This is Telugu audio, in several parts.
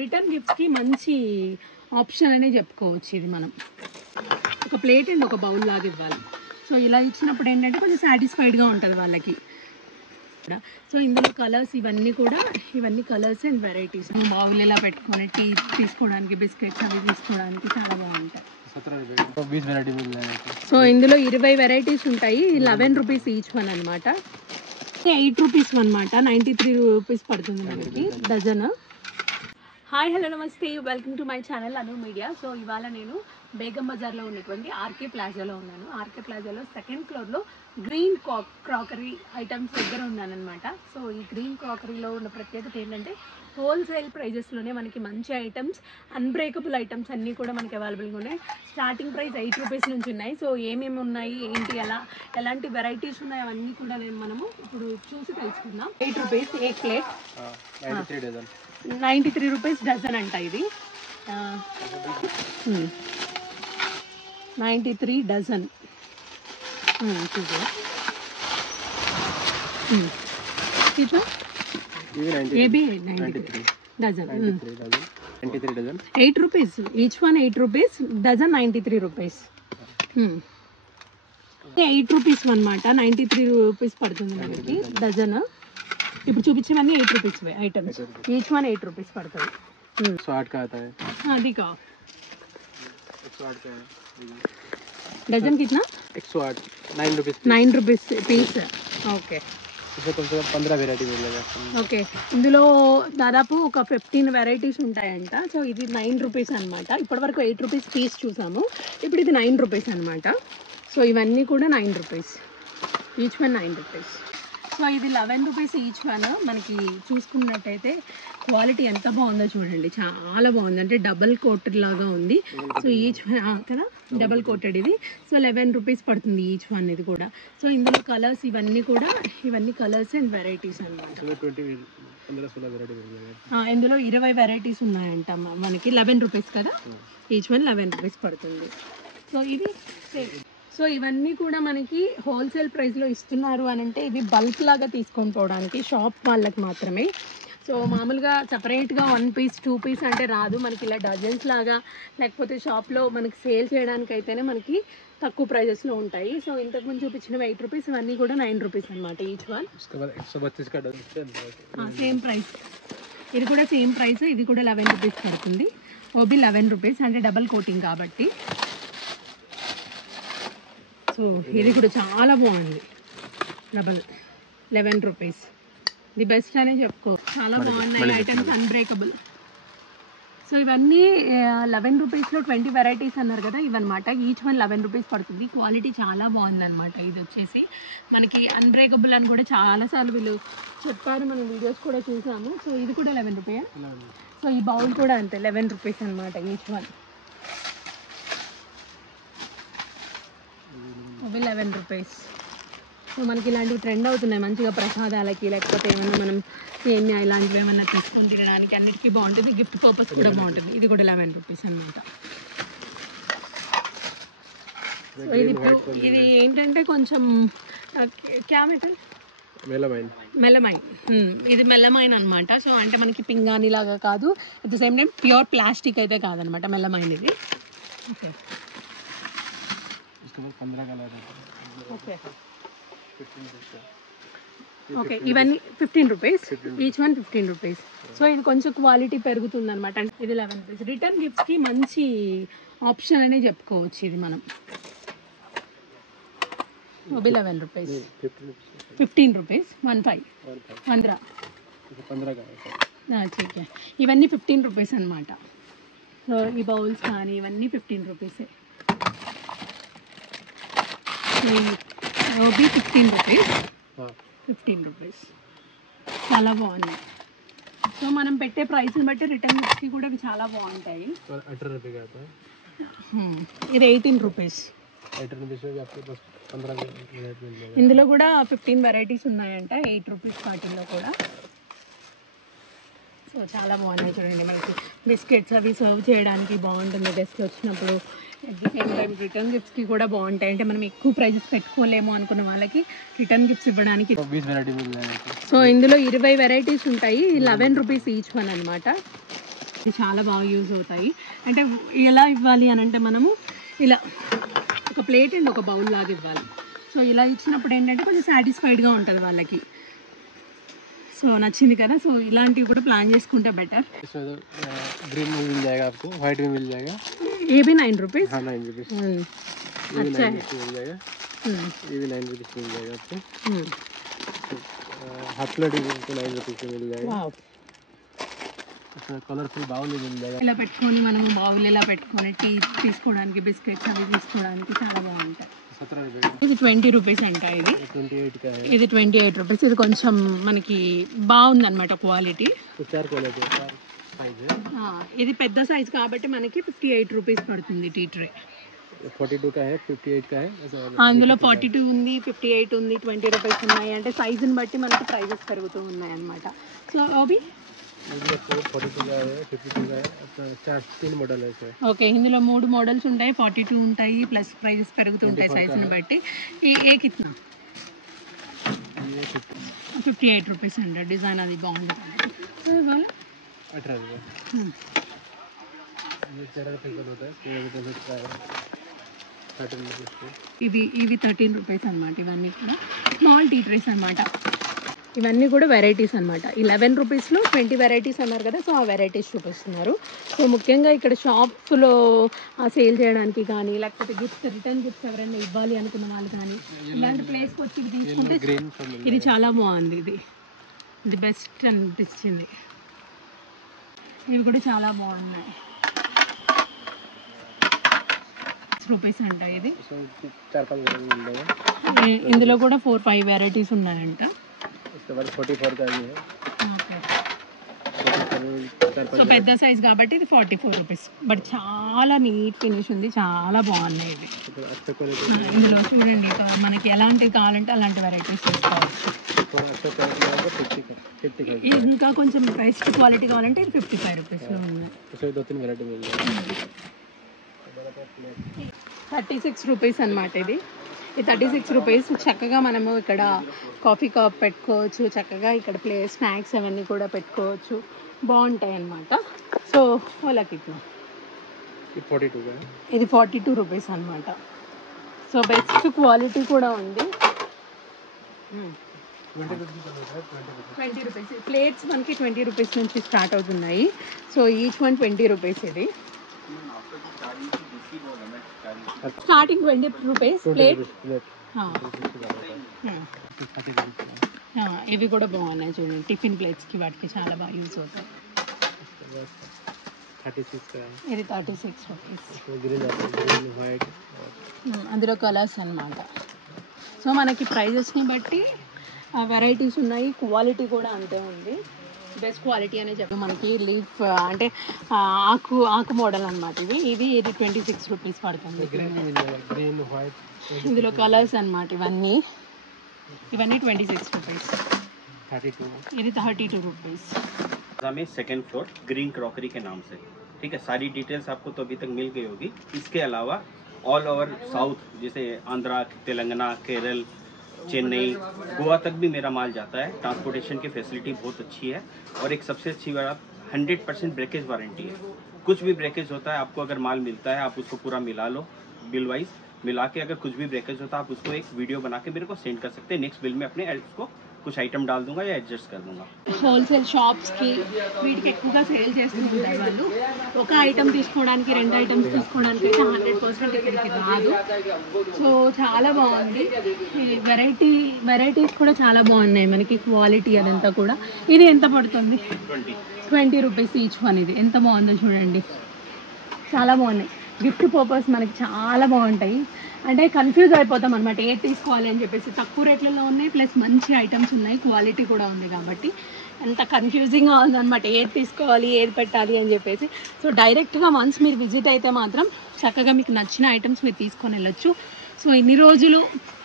రిటర్న్ గిఫ్ట్స్కి మంచి ఆప్షన్ అనే చెప్పుకోవచ్చు. ఇది మనం ఒక ప్లేట్ అండ్ ఒక బౌల్ లాగా ఇవ్వాలి. సో ఇలా ఇచ్చినప్పుడు ఏంటంటే కొంచెం సాటిస్ఫైడ్గా ఉంటుంది వాళ్ళకి. సో ఇందులో కలర్స్ ఇవన్నీ కలర్స్ అండ్ వెరైటీస్. బౌల్ ఇలా పెట్టుకొని టీ తీసుకోవడానికి, బిస్కెట్స్ అవి తీసుకోవడానికి చాలా బాగుంటాయి. సో ఇందులో 20 వెరైటీస్ ఉంటాయి. 11 రూపీస్ ఈచ్ వన్ అనమాట. 8 రూపీస్ అనమాట. 93 రూపీస్ పడుతుంది మనకి డజన్. హాయ్ హలో నమస్తే, welcome to my channel Anu media. So ఇవాళ నేను బేగం బజార్లో ఉన్నటువంటి ఆర్కే ప్లాజాలో ఉన్నాను. ఆర్కే ప్లాజాలో సెకండ్ ఫ్లోర్లో గ్రీన్ క్రాకరీ ఐటమ్స్ దగ్గర ఉన్నానమాట. సో ఈ గ్రీన్ క్రాకరీలో ఉన్న ప్రత్యేకత ఏంటంటే హోల్సేల్ ప్రైజెస్లోనే మనకి మంచి ఐటమ్స్, అన్బ్రేకబుల్ ఐటమ్స్ అన్నీ కూడా మనకి అవైలబుల్గా ఉన్నాయి. స్టార్టింగ్ ప్రైస్ 8 రూపీస్ నుంచి ఉన్నాయి. సో ఏమేమి ఉన్నాయి, ఏంటి, ఎలాంటి వెరైటీస్ ఉన్నాయి అవన్నీ కూడా మనము ఇప్పుడు చూసి తెలుసుకుందాం. 8 rupees a plate, 93 rupees dozen అంట. ఇది 93 డజన్. ये भी 93 dozen. 8 rupees each one. 8 rupees dozen. 93 rupees. 8 rupees అనమాట. 93 రూపీస్ పడుతుంది మనకి డజన్. ఇప్పుడు చూపించేవన్నీ 8 rupees items. Each one 8 rupees పడుతుంది. అది కా डजन कितना? 108. 9 रुपीस. 9 rupees piece. ఓకే. కొంచెం 15 వెరైటీ మిగిలింది. ఓకే, ఇందులో దాదాపు ఒక 15 వెరైటీస్ ఉంటాయంట. సో ఇది 9 రూపీస్ అనమాట. ఇప్పటివరకు 8 రూపీస్ పీస్ చూసాము, ఇప్పుడు ఇది 9 రూపీస్ అనమాట. సో ఇవన్నీ కూడా 9 rupees each one. 9 rupees. So ఇది 11 రూపీస్ ఈచ్ వన్. మనకి చూసుకున్నట్టయితే క్వాలిటీ ఎంత బాగుందో చూడండి, చాలా బాగుంది. అంటే డబల్ కోటెడ్ లాగా ఉంది. సో ఈచ్ వన్ కదా, డబల్ కోటెడ్ ఇది. సో 11 రూపీస్ పడుతుంది ఈచ్ వన్. ఇది కూడా. సో ఇందులో కలర్స్ ఇవన్నీ కలర్స్ అండ్ వెరైటీస్ అనమాట. ఇందులో 20 వెరైటీస్ ఉన్నాయంట మనకి. 11 రూపీస్ కదా ఈచ్ వన్. 11 రూపీస్ పడుతుంది. సో ఇది సో ఇవన్నీ కూడా మనకి హోల్సేల్ ప్రైస్లో ఇస్తున్నారు అని అంటే ఇవి బల్క్ లాగా తీసుకొని పోవడానికి షాప్ వాళ్ళకి మాత్రమే. సో మామూలుగా సపరేట్గా 1 పీస్ 2 పీస్ అంటే రాదు మనకి. ఇలా డజన్స్ లాగా లేకపోతే షాప్లో మనకి సేల్ చేయడానికి అయితేనే మనకి తక్కువ ప్రైజెస్లో ఉంటాయి. సో ఇంతకుముందు చూపించిన 8 రూపీస్, ఇవన్నీ కూడా 9 రూపీస్ అనమాట ఈచ్ వన్. Same price. ఇది కూడా సేమ్ ప్రైస్. ఇది కూడా 11 రూపీస్ పడుతుంది. ఓబీ 11 రూపీస్, అంటే డబల్ కోటింగ్ కాబట్టి. సో ఇది కూడా చాలా బాగుంది. 11 రూపీస్. ది బెస్ట్ అనే చెప్పుకో. చాలా బాగున్నాయి ఐటమ్స్, అన్బ్రేకబుల్. సో ఇవన్నీ 11 రూపీస్లో 20 వెరైటీస్ అన్నారు కదా, ఇవన్నమాట. ఈచ్ వన్ 11 రూపీస్ పడుతుంది. క్వాలిటీ చాలా బాగుందన్నమాట. ఇది వచ్చేసి మనకి అన్బ్రేకబుల్ అని కూడా చాలాసార్లు వీళ్ళు చెప్పారు, మనం వీడియోస్ కూడా చూసాము. సో ఇది కూడా 11 రూపీయా. సో ఈ బౌల్ కూడా అంతే 11 రూపీస్ అనమాట ఈచ్ వన్. 11 రూపీస్. సో మనకి ఇలాంటివి ట్రెండ్ అవుతున్నాయి మంచిగా ప్రసాదాలకి, లేకపోతే ఏమైనా మనం సేమియా ఇలాంటివి ఏమైనా తీసుకొని తినడానికి అన్నిటికీ బాగుంటుంది. గిఫ్ట్ పర్పస్ కూడా బాగుంటుంది. ఇది కూడా 11 రూపీస్ అనమాట. సో ఇది ఏంటంటే కొంచెం మెలమైన్. ఇది మెలమైన్ అనమాట. సో అంటే మనకి పింగాణి లాగా కాదు, at the same time pure plastic అయితే కాదనమాట మెలమైన్ ఇది. ఓకే ఓకే ఇవన్నీ 15 rupees each one. 15 rupees. So ఇది కొంచెం క్వాలిటీ పెరుగుతుంది అనమాట. ఇది 11 రూపీస్. రిటర్న్ గిఫ్ట్స్కి మంచి ఆప్షన్ అనే చెప్పుకోవచ్చు. ఇది మనం 11 రూపీస్. 15 రూపీస్. 15 ठीक है. ఇవన్నీ 15 రూపీస్ అనమాట. సో ఈ బౌల్స్ కానీ ఇవన్నీ 15 రూపీసే. भी 15 రూపీస్. 15 రూపీస్. చాలా బాగున్నాయి. సో మనం పెట్టే ప్రైస్ని బట్టి రిటర్న్ గిఫ్ట్కి కూడా ఇవి చాలా బాగుంటాయి. ఇది 18 రూపీస్. ఇందులో కూడా 15 వెరైటీస్ ఉన్నాయంట 8 రూపీస్ వాటిల్లో కూడా. సో చాలా బాగున్నాయి చూడండి. మనకి బిస్కెట్స్ అవి సర్వ్ చేయడానికి బాగుంటుంది గెస్ట్లు వచ్చినప్పుడు. At the same time return గిఫ్ట్స్కి కూడా బాగుంటాయి. అంటే మనం ఎక్కువ ప్రైజెస్ పెట్టుకోలేము అనుకున్న వాళ్ళకి రిటర్న్ గిఫ్ట్స్ ఇవ్వడానికి. సో ఇందులో 20 వెరైటీస్ ఉంటాయి. 11 రూపీస్ ఈచ్ వన్ అనమాట. ఇది చాలా బాగా యూజ్ అవుతాయి. అంటే ఎలా ఇవ్వాలి అని అంటే మనము ఇలా ఒక ప్లేట్ అండ్ ఒక బౌల్ లాగా ఇవ్వాలి. సో ఇలా ఇచ్చినప్పుడు ఏంటంటే కొంచెం సాటిస్ఫైడ్గా ఉంటుంది వాళ్ళకి. సో నచ్చింది కదా. సో ఇలాంటివి కూడా ప్లాన్ చేసుకుంటే బెటర్. ग्रीन में मिल जाएगा आपको, व्हाइट में मिल जाएगा, ये भी 9 रुपीज़. हाँ 9 रुपीज़, अच्छा है. मिल जाएगा, ये भी 9 रुपीज़ मिल जाएगा आपको. हाफ प्लेट भी आपको 9 रुपीज़ में मिल जाएगा. वाव. इसमें कलरफुल बाउल भी मिल जाएगा. ఇలా పెట్టుకొని మనము బౌల్ ఇలా పెట్టుకొని టీ తీసుకోవడానికి, బిస్కెట్స్ అవి తీసుకోవడానికి చాలా బాగుంటాయి. 17 रुपये ఇది 20 రూపీస్ అంట. ఇది 28 का है. ఇది 28 రూపీస్. ఇది కొంచెం మనకి బాగుందన్నమాట క్వాలిటీ. तो 4 क्वालिटी है, 4 साइज है. ఇది పెద్ద సైజ్ కాబట్టి మనకి 58 రూపీస్ పడుతుంది టీ ట్రే. 42 का है, 58 का है. అందులో 42 ఉంది, 58 ఉంది, 20 రూపీస్ ఉన్నాయి. అంటే సైజుని బట్టి మనకి ప్రైజెస్ పెరుగుతూ ఉన్నాయి అన్నమాట. సో అవి 42 का है, 52 का है, अपना 3 मॉडल है इसमें. ఓకే, ఇందులో 3 మోడల్స్ ఉంటాయి. 42 ఉంటాయి, ప్లస్ ప్రైజెస్ పెరుగుతూ ఉంటాయి సైజుని బట్టి. ఈ ఏ కిतना? ये 58 రూపీస్ అండి. డిజైన్ అది బాగుంటుంది. సో ఇవాళ 18 रुपये. ये 13 रुपये का होता है, 13 रुपये का है, 13 रुपये. ఇవి 13 రూపీస్ అనమాట. ఇవన్నీ కూడా స్మాల్ టీ ట్రేస్ అనమాట. ఇవన్నీ కూడా వెరైటీస్ అనమాట. 11 రూపీస్లో 20 వెరైటీస్ అన్నారు కదా. సో ఆ వెరైటీస్ చూపిస్తున్నారు. సో ముఖ్యంగా ఇక్కడ షాప్స్లో సేల్ చేయడానికి కానీ, లేకపోతే గిఫ్ట్స్, రిటర్న్ గిఫ్ట్స్ ఎవరైనా ఇవ్వాలి అనుకున్న వాళ్ళు కానీ ఇలాంటి ప్లేస్కి వచ్చి ఇది తీసుకుంటే ग्रीन सब मिल ఇది చాలా బాగుంది. ఇది బెస్ట్ అనిపించింది. ఇవి కూడా చాలా బాగున్నాయి. రూపీస్ అంట ఇది. इसमें 4-5 वैरायटी मिल जाएगा. ఇందులో కూడా 4-5 వెరైటీస్ ఉన్నాయంట. इसके बाद 44 का भी है. సో పెద్ద సైజ్ కాబట్టి ఇది 44 రూపీస్. బట్ చాలా నీట్ ఫినిష్ ఉంది, చాలా బాగున్నాయి ఇవి. अच्छे क्वालिटी ఇందులో చూడండి మనకి ఎలాంటివి కావాలంటే అలాంటి వెరైటీస్ తీసుకోవచ్చు. थोड़ा अच्छा क्वालिटी आएगा 50 का. ఇంకా కొంచెం బెస్ట్ క్వాలిటీ కావాలంటే ఇది 55 రూపీస్లో ఉన్నాయి. इसमें 2-3 वैरायटी मिल जाएगा. 36 రూపీస్ అనమాట ఇది. ఈ 36 రూపీస్ చక్కగా మనము ఇక్కడ కాఫీ కప్ పెట్టుకోవచ్చు. చక్కగా ఇక్కడ స్నాక్స్ అవన్నీ కూడా పెట్టుకోవచ్చు. బాగుంటాయి అన్నమాట. సో వాళ్ళకి ఇట్లా ये 42 का है. ఇది 42 రూపీస్ అనమాట. సో బెస్ట్ క్వాలిటీ కూడా ఉంది. 20 रुपये का होता है, 20 రూపీస్. ప్లేట్స్ మనకి 20 రూపీస్ నుంచి స్టార్ట్ అవుతున్నాయి. So each one 20 rupees. ఇది స్టార్టింగ్ 20 రూపీస్ ప్లేట్. ఇవి కూడా బాగున్నాయి చూడండి. టిఫిన్ ప్లేట్స్కి వాటికి చాలా బాగా యూజ్ అవుతాయి. 36 का है. ఇది 36 రూపీస్. इसमें ग्रीन आता है, ग्रीन व्हाइट. అందులో కలర్స్ అన్నమాట. సో మనకి ప్రైజెస్ని బట్టి వెరైటీస్ ఉన్నాయి. క్వాలిటీ కూడా అంతే ఉంది. బెస్ట్ క్వాలిటీ అనే చెప్పి మనకి లీఫ్ అంటే ఆకు మోడల్ అనమాట. ఇది 26 రూపీస్ పడుతుంది. ग्रीन में मिल जाएगा, ग्रीन व्हाइट. ఇందులో కలర్స్ అన్నమాట. ఇవన్నీ 26 రూపీస్. 32. ఇది 32 రూపీస్. में सेकंड फ्लोर ग्रीन क्रॉकरी के नाम से, ठीक है. सारी डिटेल्स आपको तो अभी तक मिल गई होगी. इसके अलावा ऑल ओवर साउथ जैसे आंध्रा, तेलंगाना, केरल, चेन्नई, गोवा तक भी मेरा माल जाता है. ट्रांसपोर्टेशन की फैसिलिटी बहुत अच्छी है. और एक सबसे अच्छी बात 100% ब्रेकेज वारंटी है. कुछ भी ब्रेकेज होता है आपको अगर माल मिलता है आप उसको पूरा मिला लो, बिल वाइज मिला के. अगर कुछ भी ब्रेकेज होता है आप उसको एक वीडियो बना के मेरे को सेंड कर सकते हैं. नेक्स्ट बिल में अपने उसको कुछ आइटम डाल दूंगा या एडजस्ट कर दूंगा. హోల్సేల్ షాప్స్కి వీటికి ఎక్కువగా సేల్ చేస్తూ ఉంటారు వాళ్ళు. ఒక ఐటమ్ తీసుకోవడానికి 2 ఐటమ్స్ తీసుకోవడానికి అయితే 100% ఇక్కడికి రాదు. సో చాలా బాగుంది. వెరైటీస్ కూడా చాలా బాగున్నాయి మనకి. క్వాలిటీ అదంతా కూడా. ఇది ఎంత పడుతుంది? 20 రూపీస్ ఈచ్ వన్. ఇది ఎంత బాగుందో చూడండి. చాలా బాగున్నాయి. గిఫ్ట్ పర్పస్ మనకి చాలా బాగుంటాయి. అంటే కన్ఫ్యూజ్ అయిపోతాం అనమాట ఏది తీసుకోవాలి అని చెప్పేసి. తక్కువ రేట్లలో ఉన్నాయి, ప్లస్ మంచి ఐటమ్స్ ఉన్నాయి, క్వాలిటీ కూడా ఉంది కాబట్టి అంత కన్ఫ్యూజింగ్గా ఉందన్నమాట ఏది తీసుకోవాలి, ఏది పెట్టాలి అని చెప్పేసి. సో డైరెక్ట్గా వన్స్ మీరు విజిట్ అయితే మాత్రం చక్కగా మీకు నచ్చిన ఐటమ్స్ మీరు తీసుకొని వెళ్ళొచ్చు. సో ఇన్ని రోజులు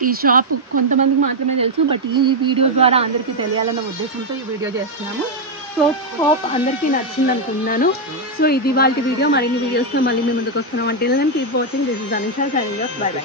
ఈ షాప్ కొంతమందికి మాత్రమే తెలుసు, బట్ ఈ వీడియో ద్వారా అందరికీ తెలియాలన్న ఉద్దేశంతో ఈ వీడియో చేస్తున్నాము. సో హోప్ అందరికీ నచ్చింది అనుకున్నాను. సో ఇది వాళ్ళ వీడియో. మరిన్ని వీడియోస్తో మళ్ళీ మీ ముందుకు వస్తున్నాం. అంటే keep watching. This is Anusha signing off. By by.